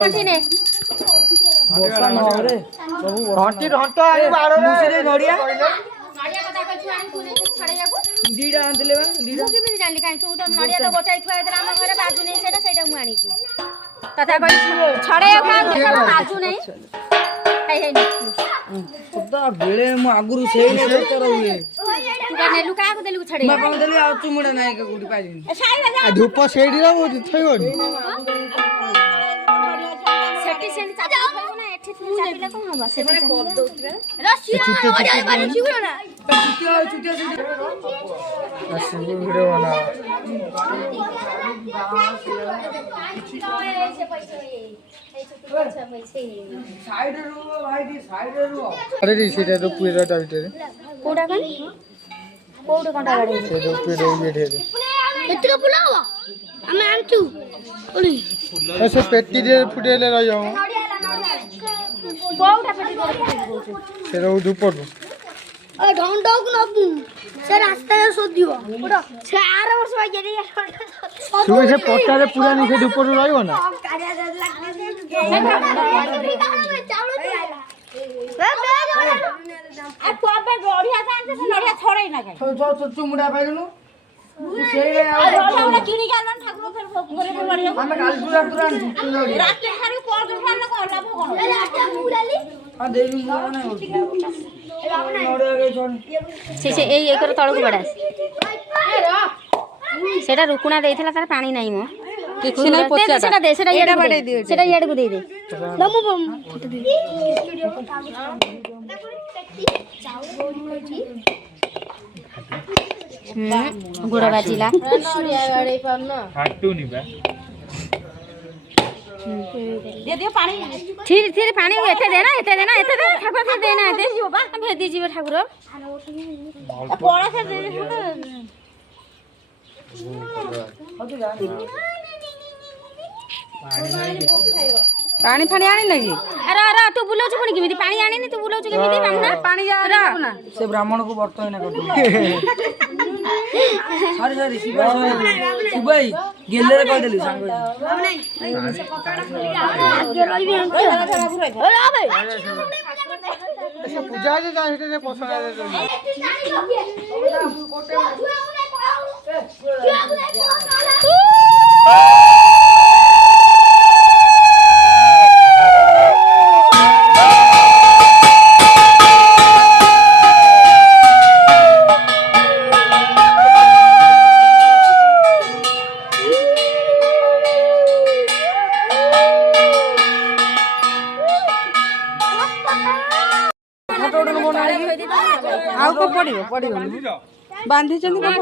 ने ବର୍ଷା ନହରେ ସବୁ ଘଣ୍ଟି ଘଣ୍ଟ ଆଣି ବାଡ଼ରେ ନଡ଼ିଆ नड़िया कथा कछु आनी तू नहीं छड़ैयाको ଦିଟା ଆଣିଥିଲେ ବା ଦିଟା ମୁଁ କେମିତି ଜାଣିଲି କାଇଁ ତୁ ତ ନଡିଆ ତ ଗୋଟାଇ ଥୁଆ ହେଇଥିଲା ଆମ ଘରେ ବାଜୁ ନାହିଁ ସେଇଟା ମୁଁ ଆଣିଛି କଥା କହି ଛଡେଇବାକୁ କାଇଁ ଦେଖା ବାଜୁ ନାହିଁ ହେଇ ହେଇ ସଦା ବେଳେ ମୁଁ ଆଗରୁ ସେଇ ନେ ଦରକାର ହୁଏ ତୁ କା ନେଲୁ କାହାକୁ ଦେଲୁ ଛଡେଇ ମୁଁ କଣ ଦେଲି ଆଉ ଚୁମୁଡା ନାହିଁ କୋଉଠି ପାଇଲିନି ଧୂପ ସେଇଠି ରହୁଛି ଥୋଇବନି ସେଠି ସେଠି ଚାପି ଥୋଇବୁ ନା ଏଠି ତୁ ଚାପିଲେ କଣ ହବ ସେଠି କରି ଦଉଥିବେ ଭିଡ଼ିଓ ବନା अरे सीधा तो पूरा टाइट है कोडा कन कोड कंटा गाड़ी से तो पूरा बैठे थे एतका फुलाव ଆମେ ଆଣିଛୁ ଓଳି ऐसे पेटी दे फुटे ले रही हूं କୋଉଟା ପେଟି ଦଉଛୁ से रो धूपर ए ढंडक नबु से रास्ता रे सोदियो उडो से 8 वर्ष भाई गेली तू से पट्टा रे पूरा नहीं से धूपर रहियो ना आ कोबे गड़िया जानते से नड़िया छोड़ै ना के चुमुडा पाइलनु ସେଇ नड़िया किनी गालन ठाकुर फेर घरे गड़िया ଆମେ କାଲି ପୁରା ପୁରା रात हारी कोर के खान को लाभ कोन रात मुराली ହଁ ଦେଇନି ମୁଁ ନଡ଼ିଆ ଗଇ ଛନ୍ से एई एकर तळକୁ बडास सेटा रुकुणा देइथला तार पानी नाही मो किछि नाही पोचा सेटा दे सेटा एडा बाडे दे सेटा एड को दे दे नमु फोटो दे गुड़ बाजिला नरिया गाड़ी पर न हाटू नी बा दे दियो पानी ठीक ठीक पानी एते देना एते दे ठाकुर से देना एते जीव बा भेदी जीव ठाकुर पड़ा से दे ପାଣି ଫାଣି ଆଣି ଲାଗି अरे अरे तू बुलाउछु पुनी केमिति पानी आनिनी तू बुलाउछु केमिति बामुना ପାଣି ଯା ନା ସେ ବ୍ରାହ୍ମଣକୁ ବର୍ତ ହେଇନା କରିଦଉ ସରି ସରି ଶିବାଇ ଗେଲେରେ କହିଦେଲି ସାଙ୍ଗ पूजा जे जाहिते जे पसंद आले ଆଉ କଣ ପଡିବ ପଡିବ ବାନ୍ଧିଛନ୍ତି କଣ